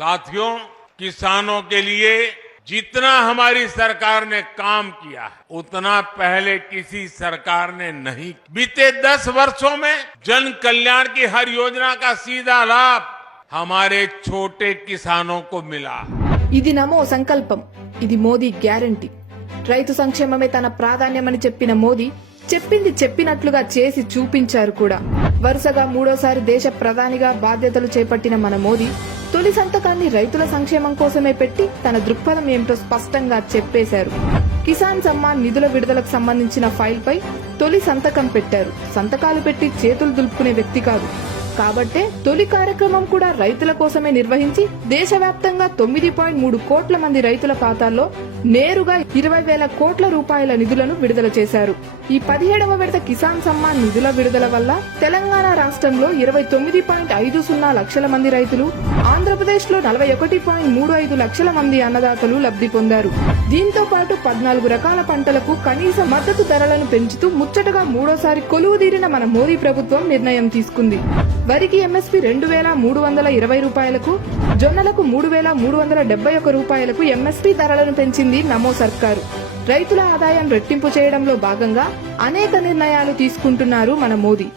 साथियों किसानों के लिए जितना हमारी सरकार ने काम किया है उतना पहले किसी सरकार ने नहीं बीते दस वर्षों में जन कल्याण की हर योजना का सीधा लाभ हमारे छोटे किसानों को मिला है ఇది నమో సంకల్పం ఇది మోదీ గ్యారంటీ రైతు సంక్షేమమే తన ప్రాధాన్యమని చెప్పిన మోదీ చెప్పింది చెప్పినట్లుగా చేసి చూపించారు కూడా వరుసగా మూడోసారి దేశ ప్రధానిగా బాధ్యతలు చేపట్టిన మన మోదీ తొలి సంతకాన్ని రైతుల సంక్షేమం కోసమే పెట్టి తన దృక్పథం ఏమిటో స్పష్టంగా చెప్పేశారు. కిసాన్ సమ్మాన్ నిధుల విడుదలకు సంబంధించిన ఫైల్ పై తొలి సంతకం పెట్టారు. సంతకాలు పెట్టి చేతులు దులుపుకునే వ్యక్తి కాదు. కాబట్టే తొలి కార్యక్రమం కూడా రైతుల కోసమే నిర్వహించి దేశవ్యాప్తంగా తొమ్మిది పాయింట్ మూడు కోట్ల మంది రైతుల ఖాతాల్లో నేరుగా ఇరవై వేల కోట్ల రూపాయల నిధులను విడుదల చేశారు. ఈ పదిహేడవ విడత కిసాన్ సమ్మాన్ నిధుల విడుదల వల్ల తెలంగాణ రాష్ట్రంలో ఇరవై తొమ్మిది పాయింట్ ఐదు సున్నా లక్షల మంది రైతులు ఆంధ్రప్రదేశ్లో నలభై ఒకటి పాయింట్ మూడు ఐదు లక్షల మంది అన్నదాతలు లబ్ధి పొందారు. దీంతో పాటు పద్నాలుగు రకాల పంటలకు కనీస మద్దతు ధరలను పెంచుతూ ముచ్చటగా మూడోసారి కొలువుదీరిన మన మోదీ ప్రభుత్వం నిర్ణయం తీసుకుంది. వరికి ఎంఎస్పీ రెండు వేల మూడు వందల ఇరవై రూపాయలకు జొన్నలకు మూడు వేల మూడు వందల డెబ్బై ఒక రూపాయలకు ఎంఎస్పీ ధరలను పెంచింది నమో సర్కారు. రైతుల ఆదాయం రెట్టింపు చేయడంలో భాగంగా అనేక నిర్ణయాలు తీసుకుంటున్నారు మన మోదీ.